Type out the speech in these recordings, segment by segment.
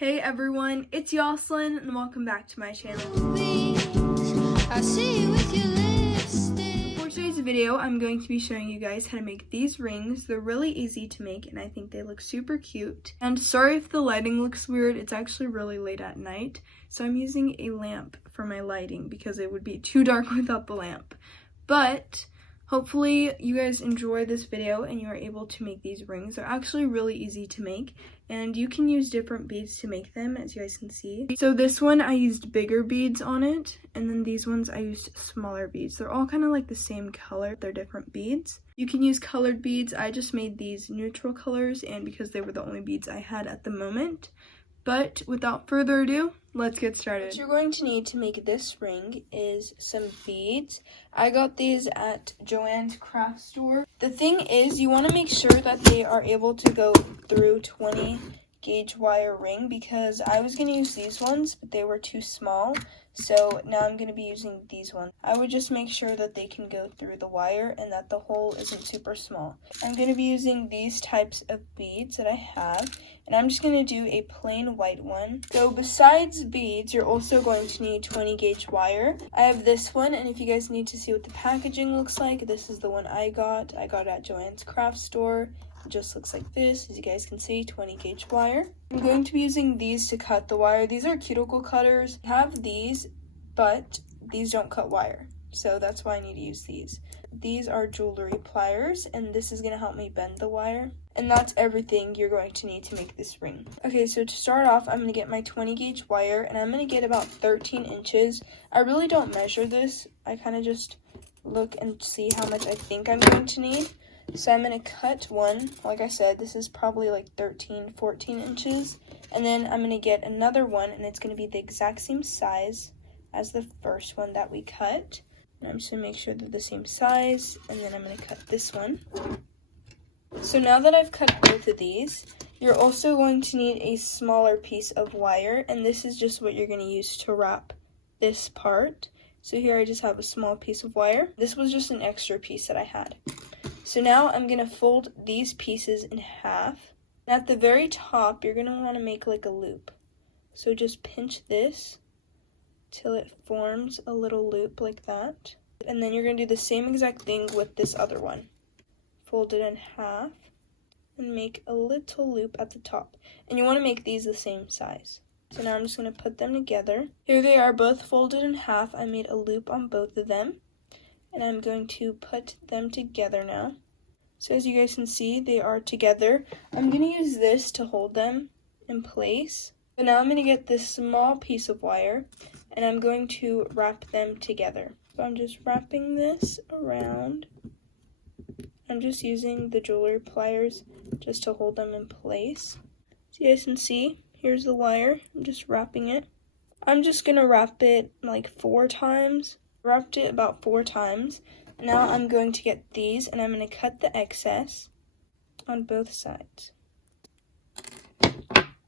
Hey everyone, it's Yoslyn and welcome back to my channel. For today's video, I'm going to be showing you guys how to make these rings. They're really easy to make and I think they look super cute. And sorry if the lighting looks weird, it's actually really late at night. So I'm using a lamp for my lighting because it would be too dark without the lamp. But hopefully you guys enjoy this video and you are able to make these rings. They're actually really easy to make and you can use different beads to make them, as you guys can see. So this one I used bigger beads on it, and then these ones I used smaller beads. They're all kind of like the same color, they're different beads. You can use colored beads. I just made these neutral colors and because they were the only beads I had at the moment. But without further ado, let's get started. What you're going to need to make this ring is some beads. I got these at Joann's craft store. The thing is, you want to make sure that they are able to go through 20 gauge wire ring because I was going to use these ones, but they were too small. So now I'm going to be using these ones. I would just make sure that they can go through the wire and that the hole isn't super small. I'm going to be using these types of beads that I have, and I'm just going to do a plain white one. So besides beads, you're also going to need 20 gauge wire. I have this one, and if you guys need to see what the packaging looks like, this is the one I got. I got it at Joann's craft store. It just looks like this, as you guys can see, 20 gauge wire. I'm going to be using these to cut the wire. These are cuticle cutters. I have these, but these don't cut wire, so that's why I need to use these. These are jewelry pliers, and this is going to help me bend the wire. And that's everything you're going to need to make this ring. Okay, so to start off, I'm going to get my 20 gauge wire, and I'm going to get about 13 inches. I really don't measure this. I kind of just look and see how much I think I'm going to need. So I'm going to cut one. Like I said, this is probably like 13, 14 inches. And then I'm going to get another one, and it's going to be the exact same size as the first one that we cut. And I'm just going to make sure they're the same size, and then I'm going to cut this one. So now that I've cut both of these, you're also going to need a smaller piece of wire, and this is just what you're going to use to wrap this part. So here I just have a small piece of wire. This was just an extra piece that I had. So now I'm going to fold these pieces in half. And at the very top, you're going to want to make like a loop. So just pinch this till it forms a little loop like that. And then you're going to do the same exact thing with this other one. Fold it in half and make a little loop at the top. And you want to make these the same size. So now I'm just going to put them together. Here they are, both folded in half. I made a loop on both of them. And I'm going to put them together now. So as you guys can see, they are together. I'm going to use this to hold them in place. So now I'm going to get this small piece of wire, and I'm going to wrap them together. So I'm just wrapping this around. I'm just using the jewelry pliers just to hold them in place. So you guys can see, here's the wire. I'm just wrapping it. I'm just going to wrap it like 4 times. Wrapped it about 4 times. Now I'm going to get these and I'm going to cut the excess on both sides.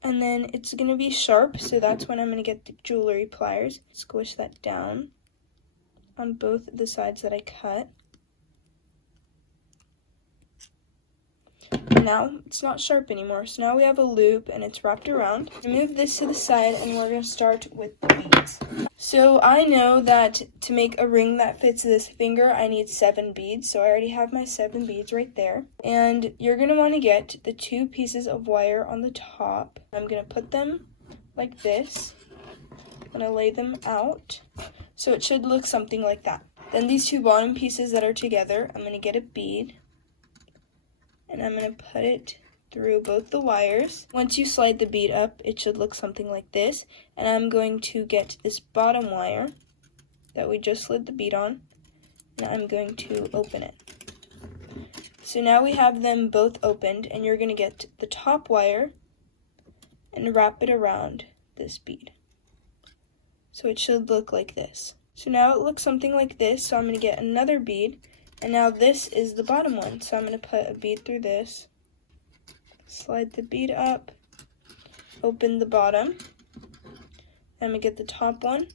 And then it's going to be sharp, so that's when I'm going to get the jewelry pliers. Squish that down on both the sides that I cut. Now it's not sharp anymore, so now we have a loop and it's wrapped around. Move this to the side and we're going to start with the beads. So I know that to make a ring that fits this finger, I need 7 beads. So I already have my 7 beads right there. And you're going to want to get the 2 pieces of wire on the top. I'm going to put them like this. I'm going to lay them out. So it should look something like that. Then these 2 bottom pieces that are together, I'm going to get a bead. And I'm going to put it through both the wires. Once you slide the bead up, it should look something like this. And I'm going to get this bottom wire that we just slid the bead on, and I'm going to open it. So now we have them both opened, and you're going to get the top wire and wrap it around this bead. So it should look like this. So now it looks something like this, so I'm going to get another bead. And now this is the bottom one, so I'm going to put a bead through this, slide the bead up, open the bottom, I'm going to get the top one,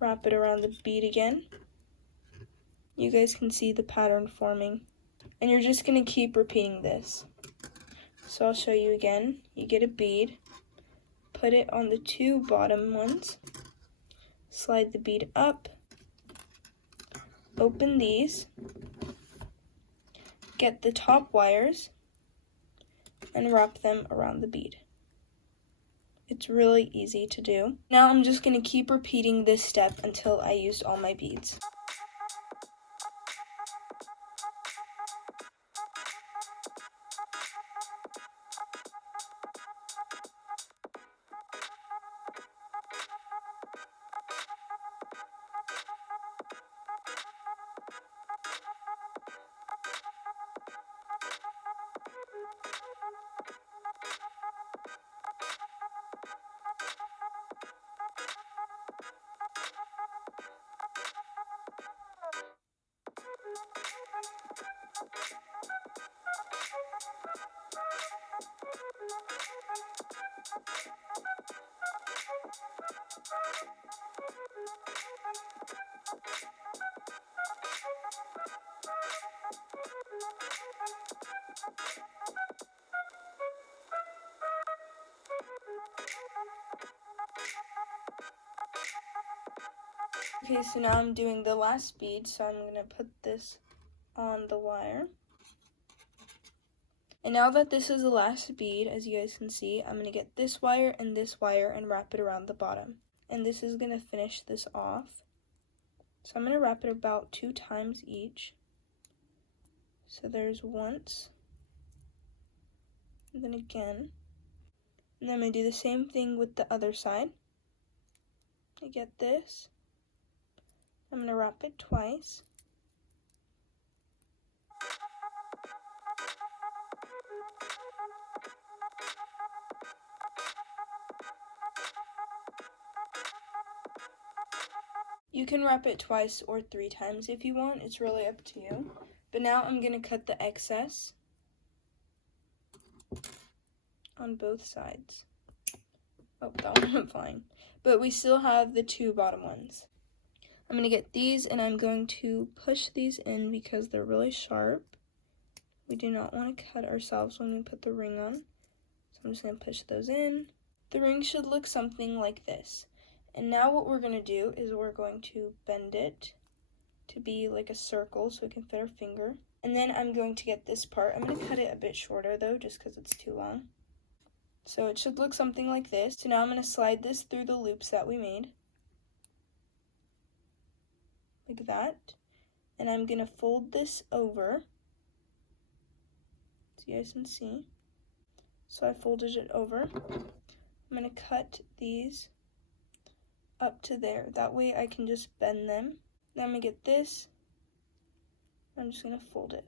wrap it around the bead again. You guys can see the pattern forming, and you're just going to keep repeating this. So I'll show you again. You get a bead, put it on the 2 bottom ones, slide the bead up, open these, get the top wires, and wrap them around the bead. It's really easy to do. Now I'm just going to keep repeating this step until I used all my beads. Okay, so now I'm doing the last bead, so I'm going to put this on the wire. And now that this is the last bead, as you guys can see, I'm going to get this wire and wrap it around the bottom. And this is going to finish this off. So I'm going to wrap it about 2 times each. So there's once, and then again. And then I'm going to do the same thing with the other side. I get this. I'm going to wrap it twice. You can wrap it twice or 3 times if you want. It's really up to you. But now I'm going to cut the excess on both sides. Oh, that one went flying. But we still have the 2 bottom ones. I'm going to get these and I'm going to push these in because they're really sharp. We do not want to cut ourselves when we put the ring on. So I'm just going to push those in. The ring should look something like this. And now what we're going to do is we're going to bend it to be like a circle so we can fit our finger. And then I'm going to get this part. I'm going to cut it a bit shorter though just because it's too long. So it should look something like this. So now I'm going to slide this through the loops that we made. Like that. And I'm going to fold this over so you guys can see. So I folded it over. I'm going to cut these up to there. That way I can just bend them. Then I'm going to get this. I'm just going to fold it.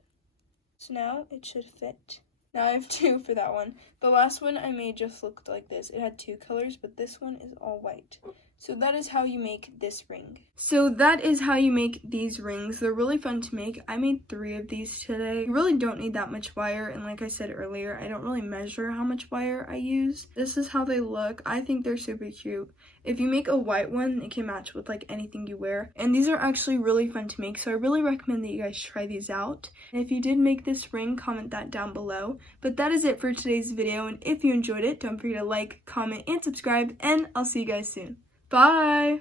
So now it should fit. Now I have 2 for that one. The last one I made just looked like this. It had 2 colors, but this one is all white. So that is how you make this ring. So that is how you make these rings. They're really fun to make. I made 3 of these today. You really don't need that much wire, and like I said earlier, I don't really measure how much wire I use. This is how they look. I think they're super cute. If you make a white one, it can match with like anything you wear. And these are actually really fun to make, so I really recommend that you guys try these out. And if you did make this ring, comment that down below. But that is it for today's video, and if you enjoyed it, don't forget to like, comment, and subscribe, and I'll see you guys soon. Bye!